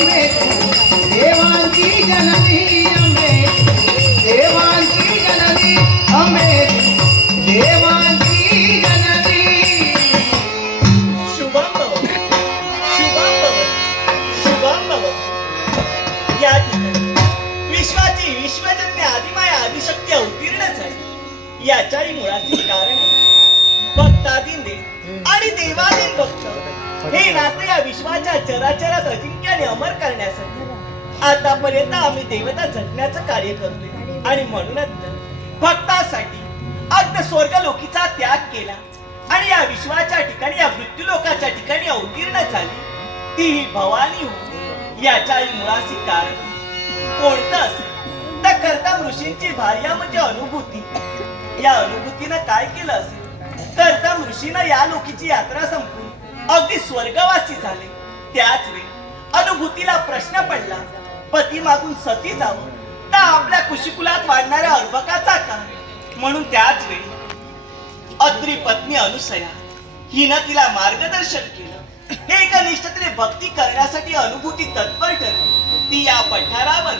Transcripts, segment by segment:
अंबे देवांची जननी अंबे देवांची जननी अंबे देवांची जननी. शुभम भव शुभम भव शुभम भव. या ठिकाणी विश्वाची विश्वजन्य आदिमाया आदिशक्ती अवतीर्ण झाली. याच्याही मुळाशी कारण भक्तादीन देव आणि देवादीन भक्त हे नाते या विश्वाच्या चराचरात अजिंक्य आणि अमर करण्यासाठी आतापर्यंत आम्ही देवता झटण्याचं कार्य करतोय. आणि म्हणूनच भक्तासाठी अग्न स्वर्गलोकीचा त्याग केला आणि या विश्वाच्या ठिकाणी या मृत्यूलोकाच्या ठिकाणी अवतीर्ण झाली ती ही भवानी हो. याच्याही मुळाशी कारण कोणतं असेल तर कर्दम ऋषींची भार्या म्हणजे अनुभूती. या अनुभूतीनं काय केलं असेल कर्दम ऋषीनं या लोकीची यात्रा संपवून अगदी स्वर्गवासी झाले. त्याच वेळी अनुभूतीला प्रश्न पडला पती मागून सती जावं तर आपल्या कुशीकुलात वाढणाऱ्या अर्भकाचा का. म्हणून त्याच वेळी अत्री पत्नी अनुसया हिनं तिला मार्गदर्शन केलं. एकनिष्ठतेने भक्ती करण्यासाठी अनुभूती तत्पर ठरली. ती या पठारावर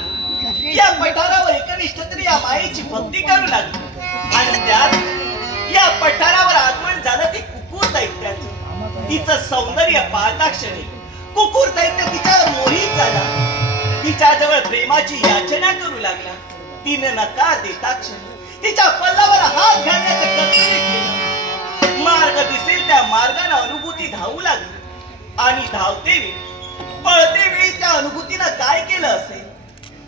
एकनिष्ठतेने या मायेची भक्ती करू लागली. आणि त्यात या पठारावर आगमन झालं ते कुकुर दैत्याचं. तिचं सौंदर्य पाहता क्षणी कुकुर दैत्य तिच्यावर मोहित झाला. तिच्याजवळ प्रेमाची याचना करू लागला. तिने नकार देता क्षणी तिच्या पल्लावर हात घालण्याचं कर्तव्य केलं. मार्ग दिसेल त्या मार्गाने अनुभूती धावू लागली. आणि धावते वेळी पळते वेळी त्या अनुभूतीनं काय केलं असेल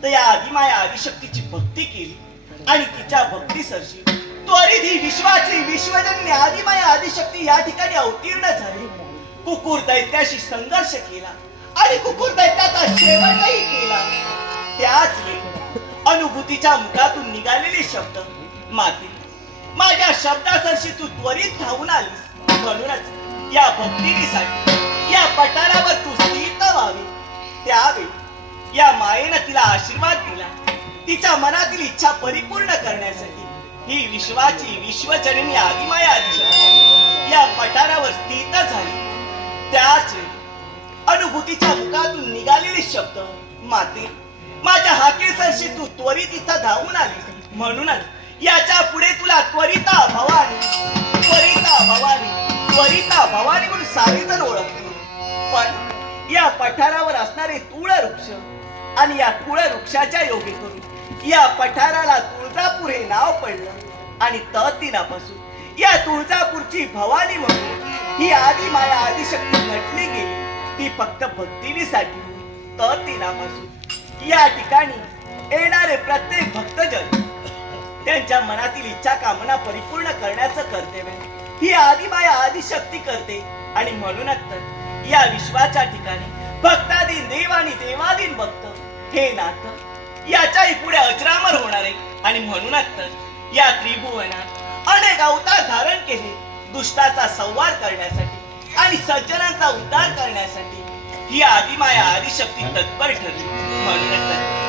तर या आदिमाया आदिशक्तीची भक्ती केली. आणि तिच्या भक्तीसरशी त्वरित ही विश्वाची विश्वजन्य आदिमाया आदिशक्ती या ठिकाणी अवतीर्ण झाली. कुकुर दैत्याशी संघर्ष केला आणि कुकुर दैत्याचा शेवटही केला. त्याच वेळी अनुभूतीच्या मुखातून निघालेले शब्द माते माझ्या शब्दासरशी तू त्वरित धावून आलीस. म्हणूनच या भक्तिनीसाठी या पठारावर तू स्थिर व्हावी. त्यावेळी या मायेनं तिला आशीर्वाद दिला. तिच्या मनातील इच्छा परिपूर्ण करण्यासाठी ही विश्वाची विश्वजननी आदिमाया आदिशक्ती या पठारावर स्थित झाली. त्याच वेळी अनुभूतीच्या मुखातून निघालेले शब्द माते माझ्या हाकेसरशी तू त्वरित इथं धावून आली. म्हणूनच याच्या पुढे तुला त्वरिता भवानी त्वरिता भवानी त्वरिता भवानी म्हणून सारेजण ओळखतील. पण या पठारावर असणारे तुळ वृक्ष आणि या तुळ वृक्षाच्या योगे करून या पठाराला तुळजापूर हे नाव पडलं. आणि तदिनापासून या तुळजापूरची भवानी म्हणून ही आदिमाया आदिशक्ती नटली गेली. ती फक्त भक्तिनीसाठी. तदिनापासून या ठिकाणी येणारे प्रत्येक भक्तजन त्यांच्या मनातील इच्छा कामना परिपूर्ण करण्याचं कर्तव्य ही आदिमाया आदिशक्ती करते. आणि म्हणूनच तर या विश्वाच्या ठिकाणी भक्तादीन देव आणि देवादीन भक्त हे नातं याच्याही पुढे अजरामर होणार आहे. आणि म्हणूनच तर या त्रिभुवनात अनेक अवतार धारण केले दुष्टाचा संवार करण्यासाठी आणि सज्जनांचा उद्धार करण्यासाठी ही आदिमाया आदिशक्ती तत्पर ठरली. म्हणूनच तर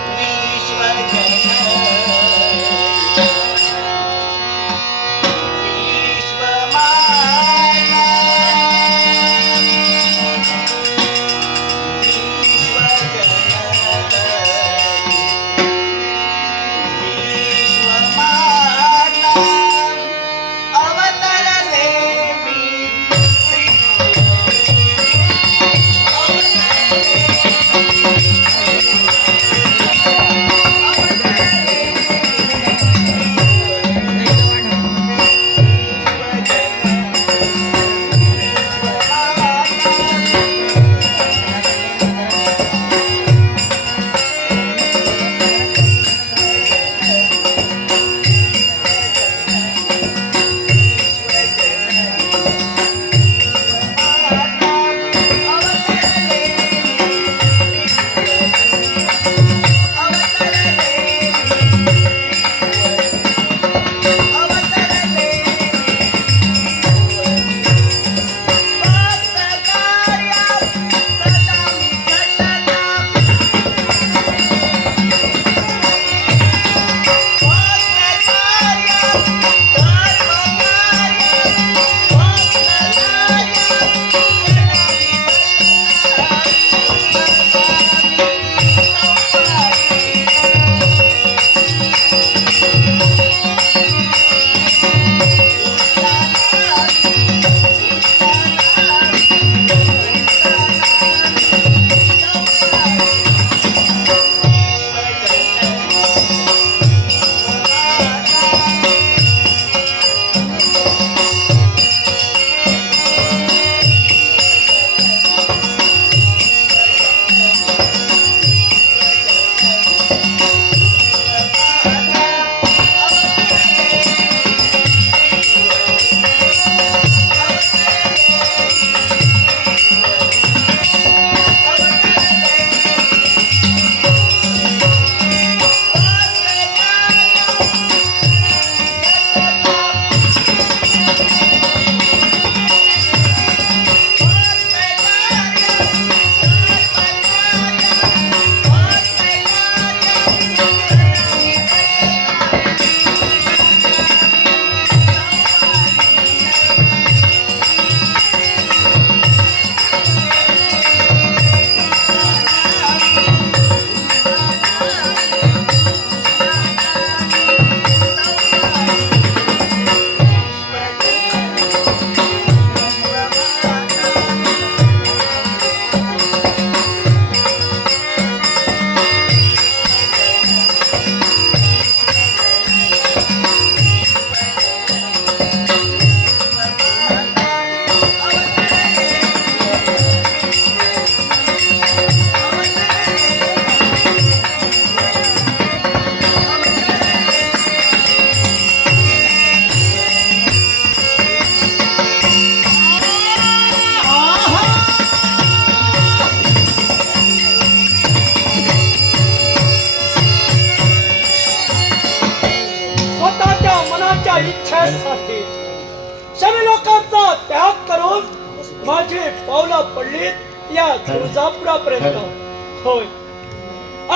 माझे पावला पडलीत या तुळजापुरापर्यंत. होय,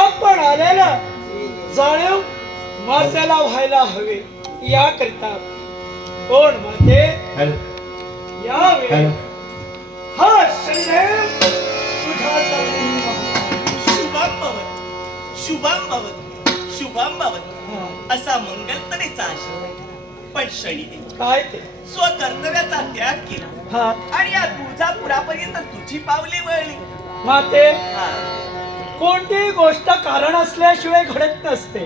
आपण आलेला जाणीव मातेला व्हायला हवे याकरिता. कोण माते यावेळी हा शनिदेव तुझ्या चरणी शुभम भवत, शुभम भवत, शुभम भवत असा मंगलतरेचा आशीर्वाद. पण शनिदेव काय ते स्वकर्तव्याचा त्याग केला हा आणि या तुळजापुरापर्यंत तुझी पावले वळली. माते, हा, कोणतीही गोष्ट कारण असल्याशिवाय घडत नसते.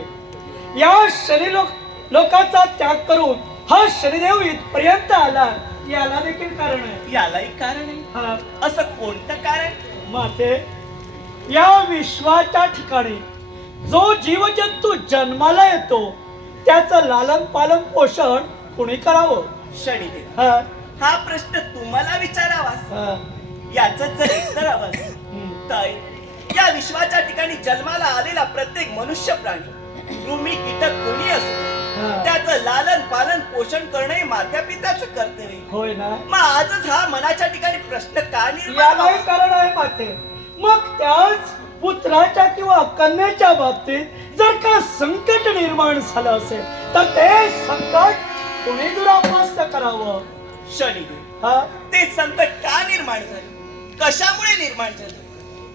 या शनी लोकांचा त्याग करून हा शनिदेव इथपर्यंत आला, याला देखील कारण आहे. यालाही कारण आहे. हा असं कोणतं कारण? माते, या विश्वाच्या ठिकाणी जो जीवजंतू जन्माला येतो त्याचं लालन पालन पोषण कुणी करावं? शनिदेव, हा हा प्रश्न तुम्हाला विचारावास. हा याच जर उत्तर हवंस हम्म. तर या विश्वाच्या ठिकाणी जन्माला आलेला प्रत्येक मनुष्य प्राणी, कृमी, कीटक कोणी असो, हा. त्याचं लालन पालन पोषण करणे हे माता पित्याचं कर्तव्य. होय ना, मग आजच हा मनाच्या ठिकाणी प्रश्न का निर्माण यालाही व्हावा? कारण आहे माते. मग त्याच पुत्राच्या किंवा कन्याच्या बाबतीत जर का संकट निर्माण झालं असेल तर ते संकट कोणी दुरापास्त करावं? शनिदेव, हा ते संकट का निर्माण झालं, कशामुळे निर्माण झालं,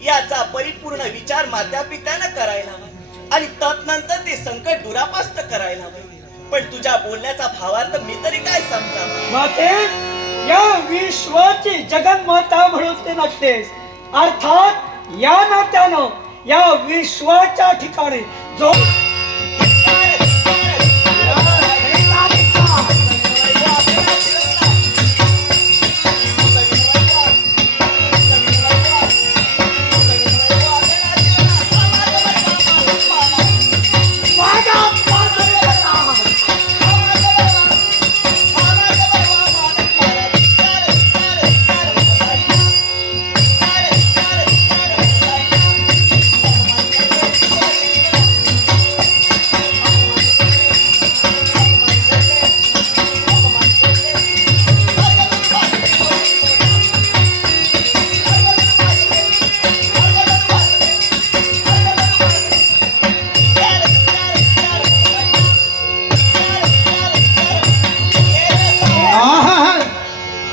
याचा परिपूर्ण विचार माता पित्यानं करायला हवा आणि तत्नंतर ते संकट दुरापास्त करायला हवं. पण तुझ्या बोलण्याचा भावार्थ मी तरी काय समजावा? माते, या विश्वाची जगन्माता म्हणून ते नसतेस. अर्थात या नात्यानं या विश्वाच्या ठिकाणी जो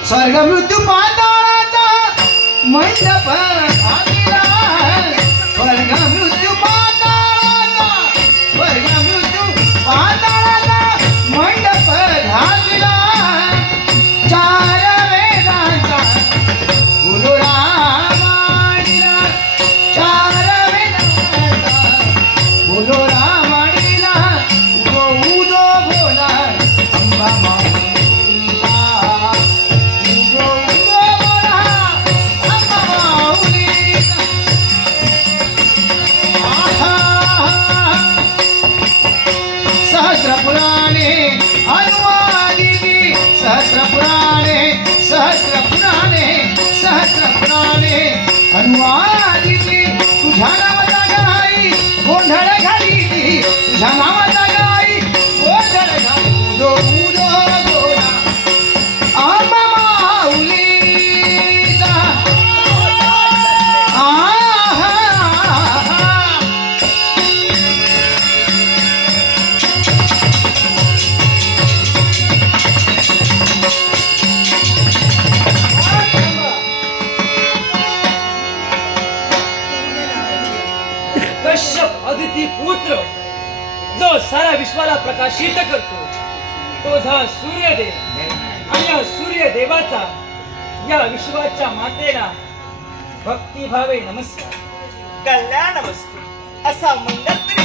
स्वर्ग मृत्यू पाताळाचा मंडप घातला. स्वर्ग मृत्यू पाताळाचा, स्वर्ग मृत्यू पाताळाचा मंडप घातला. चार वेदांचा गुरुरा मांडला, चार वेदांचा गुरुरा मांडला. उदो उदो बोला अंबा माऊलीचा. सहस्रपुराणे अनुवादिनी, सहस्रपुराणे, सहस्रपुराणे, सहस्रपुराणे अनुवादिनी. तुझ्या नावाचा गाई गोंधळ घाली, तुझ्या नावाचा गाई गोंधळ घाली. उदो उदो बोला आंबा माऊलीचा. कश्यप अदिती पुत्र जो सारा विश्वाला प्रकाशित करतो तो हा सूर्यदेव. आणि या सूर्यदेवाचा या विश्वाच्या मातेला भक्तिभावे नमस्कार. कल्याण वस्तू असा मंगलतरी